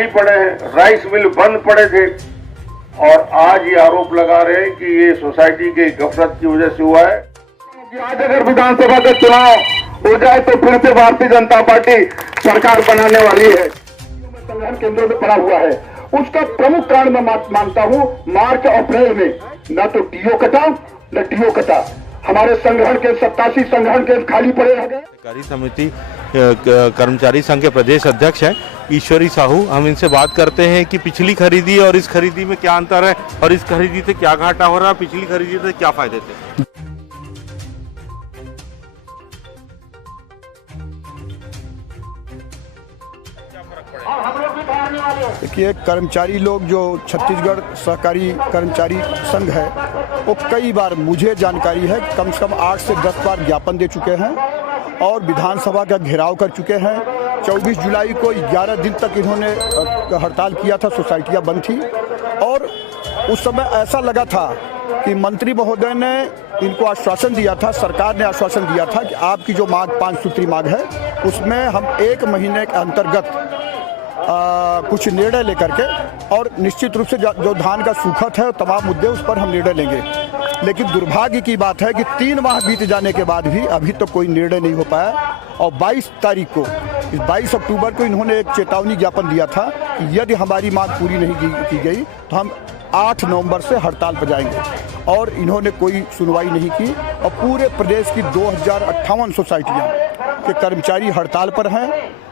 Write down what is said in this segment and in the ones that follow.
खाली पड़े हैं, राइस मिल बंद पड़े थे, और आज ये आरोप लगा रहे हैं कि ये सोसाइटी के गफलत की वजह से हुआ है। आज अगर विधानसभा का चुनाव हो जाए तो फिर से भारतीय जनता पार्टी सरकार बनाने वाली है। संगठन केंद्रों में पड़ा हुआ है, उसका प्रमुख कारण मैं मानता हूं, मार्च अप्रैल में न तो डीओ कटा न डीओ कटा, हमारे संगठन के 87 संगठन के खाली पड़े रह गए। सहकारी समिति कर्मचारी संघ के प्रदेश अध्यक्ष हैं ईश्वरी साहू। हम इनसे बात करते हैं कि पिछली खरीदी और इस खरीदी में क्या अंतर है और इस खरीदी से क्या घाटा हो रहा है, पिछली खरीदी से क्या फायदे थे। देखिए, कर्मचारी लोग जो छत्तीसगढ़ सहकारी कर्मचारी संघ है वो कई बार, मुझे जानकारी है, कम से कम 8 से 10 बार ज्ञापन दे चुके हैं और विधानसभा का घेराव कर चुके हैं। 24 जुलाई को 11 दिन तक इन्होंने हड़ताल किया था, सोसाइटियां बंद थी और उस समय ऐसा लगा था कि मंत्री महोदय ने इनको आश्वासन दिया था, सरकार ने आश्वासन दिया था कि आपकी जो मांग 5 सूत्री मांग है उसमें हम 1 महीने के अंतर्गत कुछ निर्णय लेकर के, और निश्चित रूप से जो धान का सूखत है तमाम मुद्दे उस पर हम निर्णय लेंगे। लेकिन दुर्भाग्य की बात है कि 3 माह बीत जाने के बाद भी अभी तक तो कोई निर्णय नहीं हो पाया और 22 तारीख को, 22 अक्टूबर को इन्होंने एक चेतावनी ज्ञापन दिया था कि यदि हमारी मांग पूरी नहीं की गई तो हम 8 नवंबर से हड़ताल पर जाएंगे, और इन्होंने कोई सुनवाई नहीं की और पूरे प्रदेश की 2058 सोसाइटियाँ के कर्मचारी हड़ताल पर हैं।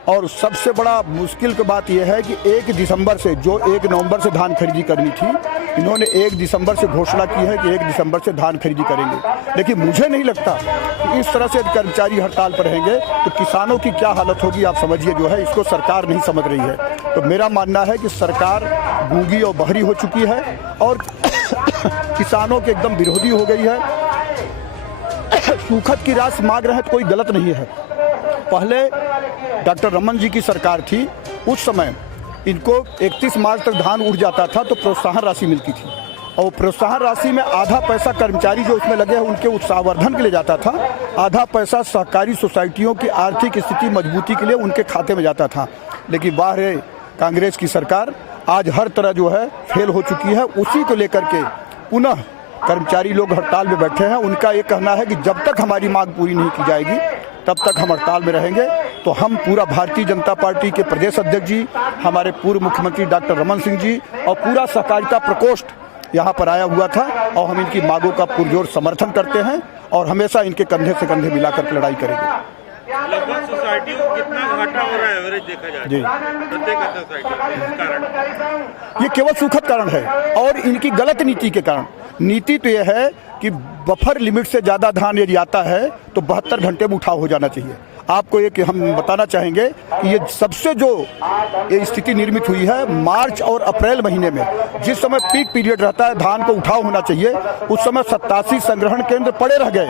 और सबसे बड़ा मुश्किल की बात यह है कि 1 दिसंबर से, जो 1 नवंबर से धान खरीदी करनी थी, इन्होंने 1 दिसंबर से घोषणा की है कि 1 दिसंबर से धान खरीदी करेंगे। लेकिन मुझे नहीं लगता कि इस तरह से कर्मचारी हड़ताल पर रहेंगे तो किसानों की क्या हालत होगी, आप समझिए। जो है इसको सरकार नहीं समझ रही है। तो मेरा मानना है कि सरकार गूंगी और बहरी हो चुकी है और किसानों के एकदम विरोधी हो गई है। सूखत की राशि मांग रहे हैं तो कोई गलत नहीं है। पहले डॉक्टर रमन जी की सरकार थी, उस समय इनको 31 मार्च तक धान उड़ जाता था तो प्रोत्साहन राशि मिलती थी, और प्रोत्साहन राशि में आधा पैसा कर्मचारी जो उसमें लगे हैं उनके उत्साहवर्धन के लिए जाता था, आधा पैसा सहकारी सोसाइटियों की आर्थिक स्थिति मजबूती के लिए उनके खाते में जाता था। लेकिन वाह रे कांग्रेस की सरकार, आज हर तरह जो है फेल हो चुकी है। उसी को लेकर के पुनः कर्मचारी लोग हड़ताल में बैठे हैं। उनका ये कहना है कि जब तक हमारी मांग पूरी नहीं की जाएगी तब तक हम हड़ताल में रहेंगे। तो हम पूरा भारतीय जनता पार्टी के प्रदेश अध्यक्ष जी, हमारे पूर्व मुख्यमंत्री डॉक्टर रमन सिंह जी और पूरा सहकारिता प्रकोष्ठ यहाँ पर आया हुआ था, और हम इनकी मांगों का पुरजोर समर्थन करते हैं और हमेशा इनके कंधे से कंधे मिलाकर लड़ाई करेंगे। लगभग सोसाइटी को कितना घाटा हो रहा है एवरेज देखा जाए जी, प्रत्येक सोसाइटी कारण ये केवल सुखद कारण है और इनकी गलत नीति के कारण। नीति तो यह है कि बफर लिमिट से ज़्यादा धान यदि आता है तो 72 घंटे में उठाव हो जाना चाहिए। आपको एक हम बताना चाहेंगे कि ये सबसे जो ये स्थिति निर्मित हुई है मार्च और अप्रैल महीने में, जिस समय पीक पीरियड रहता है, धान को उठाव होना चाहिए, उस समय 87 संग्रहण केंद्र पड़े रह गए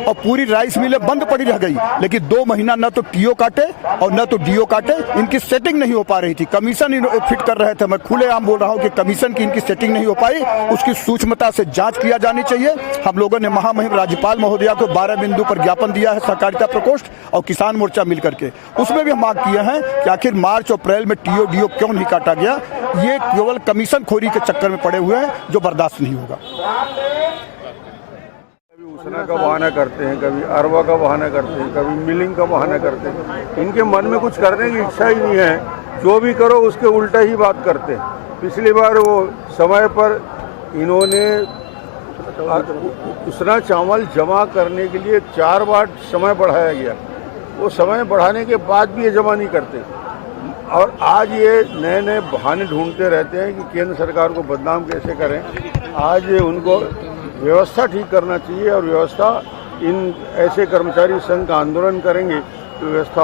और पूरी राइस मिलें बंद पड़ी रह गई। लेकिन 2 महीना न तो टीओ काटे और न तो डीओ काटे, इनकी सेटिंग नहीं हो पा रही थी। कमीशन फिट कर रहे थे, मैं खुलेआम बोल रहा हूँ कि कमीशन की इनकी सेटिंग नहीं हो पाई, उसकी सूक्ष्मता से जांच किया जानी चाहिए। हम लोगों ने महामहिम राज्यपाल महोदया को 12 बिंदु पर ज्ञापन दिया है, सहकारिता प्रकोष्ठ और किसान मोर्चा मिलकर के। उसमें भी हम मांग किए हैं कि आखिर मार्च अप्रैल में टीओ डीओ क्यों नहीं काटा गया। ये केवल कमीशन खोरी के चक्कर में पड़े हुए हैं जो बर्दाश्त नहीं होगा। उसना का बहाना करते हैं, कभी अरवा का बहाना करते हैं, कभी मिलिंग का बहाना करते हैं। इनके मन में कुछ करने की इच्छा ही नहीं है, जो भी करो उसके उल्टा ही बात करते हैं। पिछली बार वो समय पर इन्होंने उसना चावल जमा करने के लिए 4 बार समय बढ़ाया गया, वो समय बढ़ाने के बाद भी ये जमा नहीं करते, और आज ये नए नए बहाने ढूंढते रहते हैं कि केंद्र सरकार को बदनाम कैसे करें। आज उनको व्यवस्था ठीक करना चाहिए, और व्यवस्था इन ऐसे कर्मचारी संघ का आंदोलन करेंगे तो व्यवस्था